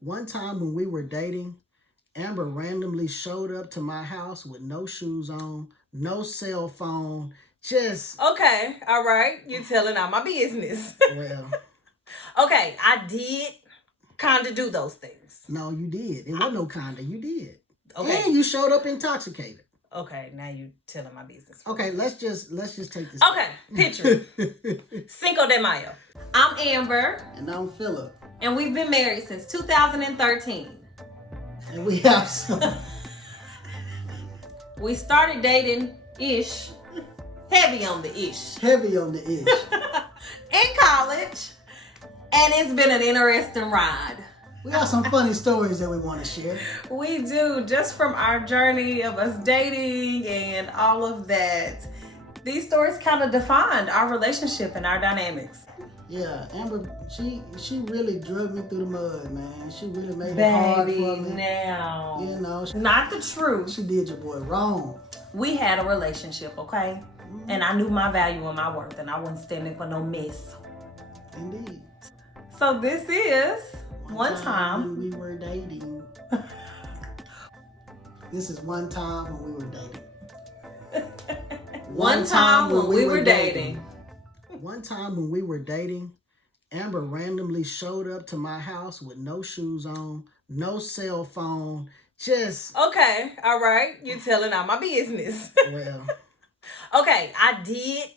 One time when we were dating, Amber randomly showed up to my house with no shoes on, no cell phone, just, Okay, all right. You telling all my business. well, Okay, I did kind of do those things. no, you did. It wasn't no kinda, you did. Okay. And you showed up intoxicated. Okay, now you telling my business. Okay, let's just take this. Okay, picture. Cinco de Mayo. I'm Amber. And I'm Philip. And we've been married since 2013. And we have some. We started dating-ish. Heavy on the ish. Heavy on the ish. In college. And it's been an interesting ride. We got some funny stories that we want to share. We do, just from our journey of us dating and all of that. These stories kind of defined our relationship and our dynamics. Yeah, Amber, she really drug me through the mud, man. She really made it hard for me. Now. You know. Not the truth. She did your boy wrong. We had a relationship, okay? Mm-hmm. And I knew my value and my worth, and I wasn't standing for no mess. Indeed. So this is one time when we were dating. This is one time when we were dating. One time when we were dating. One time when we were dating, Amber randomly showed up to my house with no shoes on, no cell phone, just... Okay, all right. You telling all my business. Well... Okay, I did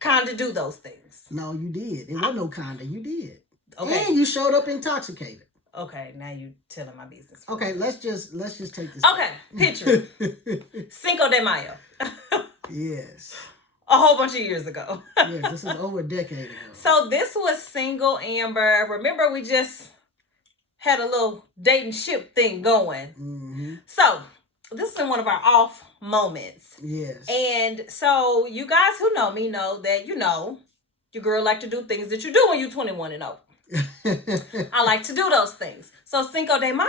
kind of do those things. No, you did. It wasn't no kinda. You did. Okay. And you showed up intoxicated. Okay, now you telling my business. Okay, let's just take this. Okay, picture. Cinco de Mayo. Yes. A whole bunch of years ago. Yes, this is over a decade ago. So this was single Amber. Remember, we just had a little dating ship thing going. Mm-hmm. So this is in one of our off moments. Yes. And so you guys who know me know that, your girl like to do things that you do when you're 21 and over. I like to do those things. So Cinco de Mayo,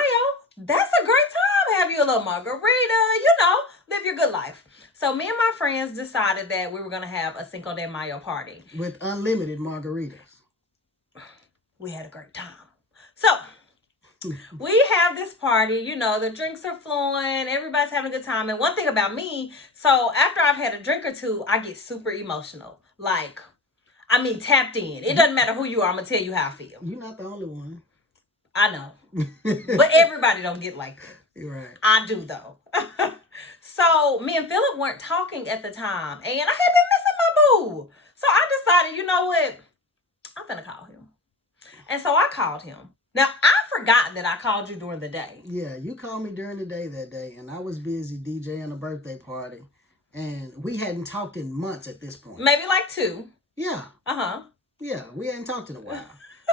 that's a great time. Have you a little margarita, live your good life. So me and my friends decided that we were going to have a Cinco de Mayo party. With unlimited margaritas. We had a great time. So we have this party, the drinks are flowing, everybody's having a good time. And one thing about me, so after I've had a drink or two, I get super emotional. Tapped in. It doesn't matter who you are, I'm going to tell you how I feel. You're not the only one. I know. But everybody don't get like that. You're right. I do, though. So me and Philip weren't talking at the time, and I had been missing my boo. So I decided, you know what? I'm finna call him. And so I called him. Now, I forgot that I called you during the day. Yeah, you called me during the day that day, and I was busy DJing a birthday party, and we hadn't talked in months at this point. Maybe like 2. Yeah. Uh-huh. Yeah, we hadn't talked in a while.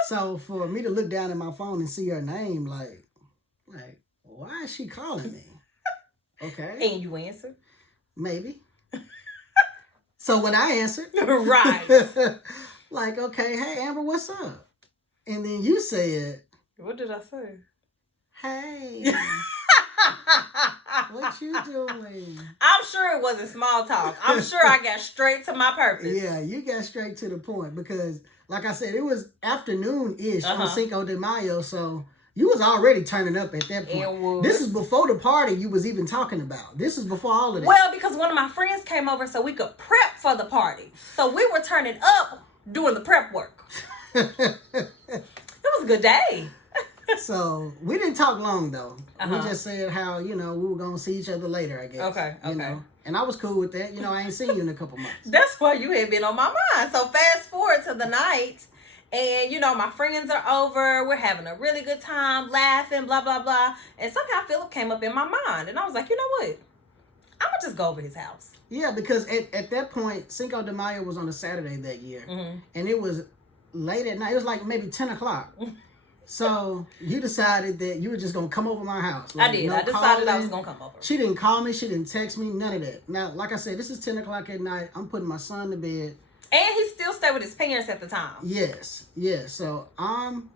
So for me to look down at my phone and see her name, like, why is she calling me? Okay. And you answered? Maybe. So when I answered. Right. Like, okay, hey, Amber, what's up? And then you said. What did I say? Hey. What you doing? I'm sure it wasn't small talk. I'm sure I got straight to my purpose. Yeah, you got straight to the point because, like I said, it was afternoon-ish on Cinco de Mayo, so you was already turning up at that point. This is before the party you was even talking about. This is before all of that. Well, because one of my friends came over so we could prep for the party. So we were turning up doing the prep work. It was a good day. So we didn't talk long though. We just said how, we were going to see each other later, I guess. Okay. You know? And I was cool with that. I ain't seen you in a couple months. That's why you had been on my mind. So fast forward to the night. And, my friends are over. We're having a really good time, laughing, blah, blah, blah. And somehow Philip came up in my mind. And I was like, you know what? I'm going to just go over his house. Yeah, because at that point, Cinco de Mayo was on a Saturday that year. Mm-hmm. And it was late at night. It was like maybe 10 o'clock. So you decided that you were just going to come over my house. I did. I decided I was going to come over. She didn't call me. She didn't text me. None of that. Now, like I said, this is 10 o'clock at night. I'm putting my son to bed. And he still stayed with his parents at the time. Yes. So I'm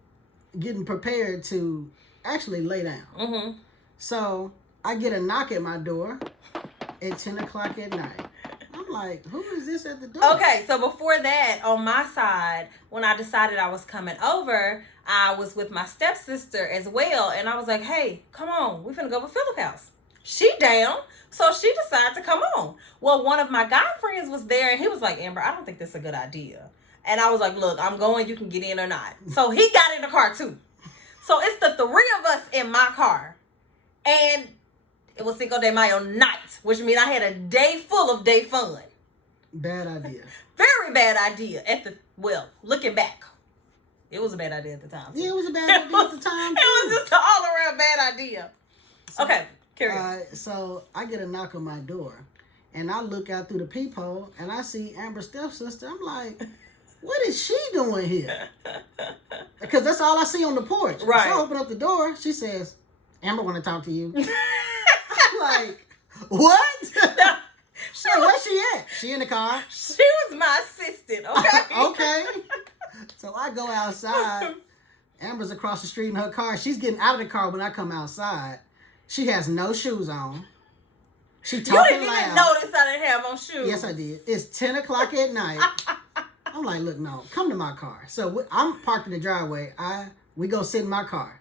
getting prepared to actually lay down. Mm-hmm. So I get a knock at my door at 10 o'clock at night. I'm like, who is this at the door? Okay, so before that, on my side, when I decided I was coming over, I was with my stepsister as well. And I was like, hey, come on. We finna go to Philip's house. She down. So she decided to come on. Well, one of my guy friends was there. And he was like, Amber, I don't think this is a good idea. And I was like, look, I'm going. You can get in or not. So he got in the car too. So it's the three of us in my car. And it was Cinco de Mayo night, which means I had a day full of day fun. Bad idea. Very bad idea looking back. It was a bad idea at the time. Yeah, it was a bad idea at the time. It was just an all around bad idea. So, okay, carry on. So I get a knock on my door, and I look out through the peephole, and I see Amber's stepsister. I'm like, what is she doing here? Because that's all I see on the porch. Right. So I open up the door. She says, Amber want to talk to you. I'm like, what? Hey, where's she at? She in the car. She was my assistant, okay? Okay. So I go outside. Amber's across the street in her car. She's getting out of the car when I come outside. She has no shoes on. She talking loud. You didn't even notice I didn't have on shoes. Yes, I did. It's 10 o'clock at night. I'm like, look, no, come to my car. So I'm parked in the driveway. We go sit in my car.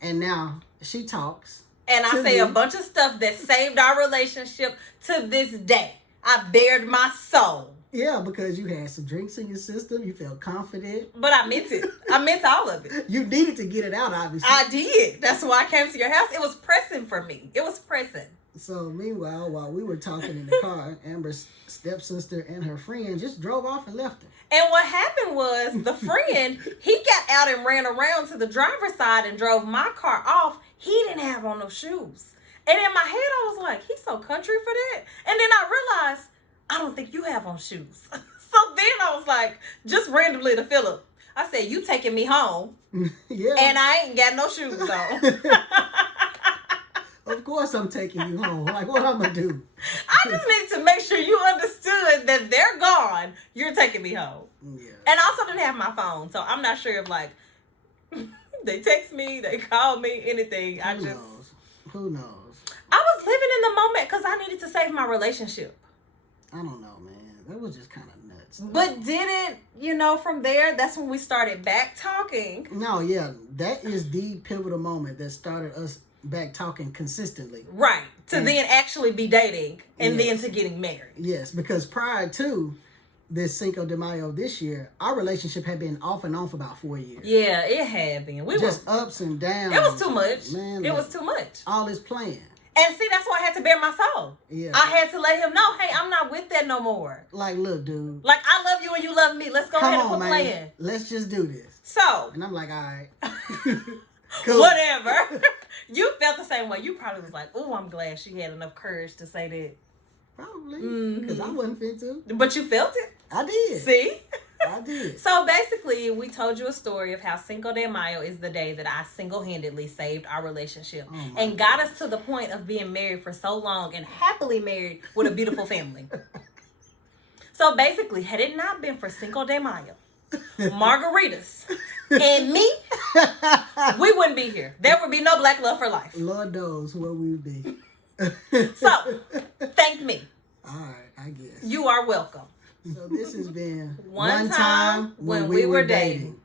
And now she talks. And I say a bunch of stuff that saved our relationship to this day. I bared my soul. Yeah, because you had some drinks in your system. You felt confident. But I meant it. I meant all of it. You needed to get it out, obviously. I did. That's why I came to your house. It was pressing for me. It was pressing. So, meanwhile, while we were talking in the car, Amber's stepsister and her friend just drove off and left her. And what happened was the friend, he got out and ran around to the driver's side and drove my car off. He didn't have on no shoes. And in my head, I was like, he's so country for that. And then I realized, I don't think you have on shoes. So then I was like, just randomly to Philip, I said, you taking me home. Yeah. And I ain't got no shoes on. Of course I'm taking you home. Like, what I'm going to do? I just need to make sure you understood that they're gone. You're taking me home. Yeah. And I also didn't have my phone. So I'm not sure if, like, they text me, they call me, anything. Who knows? I was living in the moment because I needed to save my relationship. I don't know, man. That was just kind of nuts. But didn't, from there, that's when we started back talking. No, yeah. That is the pivotal moment that started us back talking consistently. Right. To then actually be dating and then to getting married. Yes, because prior to this Cinco de Mayo this year, our relationship had been off and on for about 4 years. Yeah, it had been. We just ups and downs. It was too much. Man, it was too much. All this playing. And see, that's why I had to bare my soul. Yeah. I had to let him know, hey, I'm not with that no more. Like, look, dude. Like, I love you and you love me. Let's go ahead and quit playing. Let's just do this. So. And I'm like, all right. Cool. Whatever. You felt the same way. You probably was like, oh, I'm glad she had enough courage to say that. Probably. Because I wasn't fit to. But you felt it. I did. See? I did. So basically, we told you a story of how Cinco de Mayo is the day that I single-handedly saved our relationship and got us to the point of being married for so long and happily married with a beautiful family. So basically, had it not been for Cinco de Mayo, margaritas, and me, we wouldn't be here. There would be no Black Love for Life. Lord knows where we'd be. So, thank me. All right, I guess. You are welcome. So this has been One time when we were dating.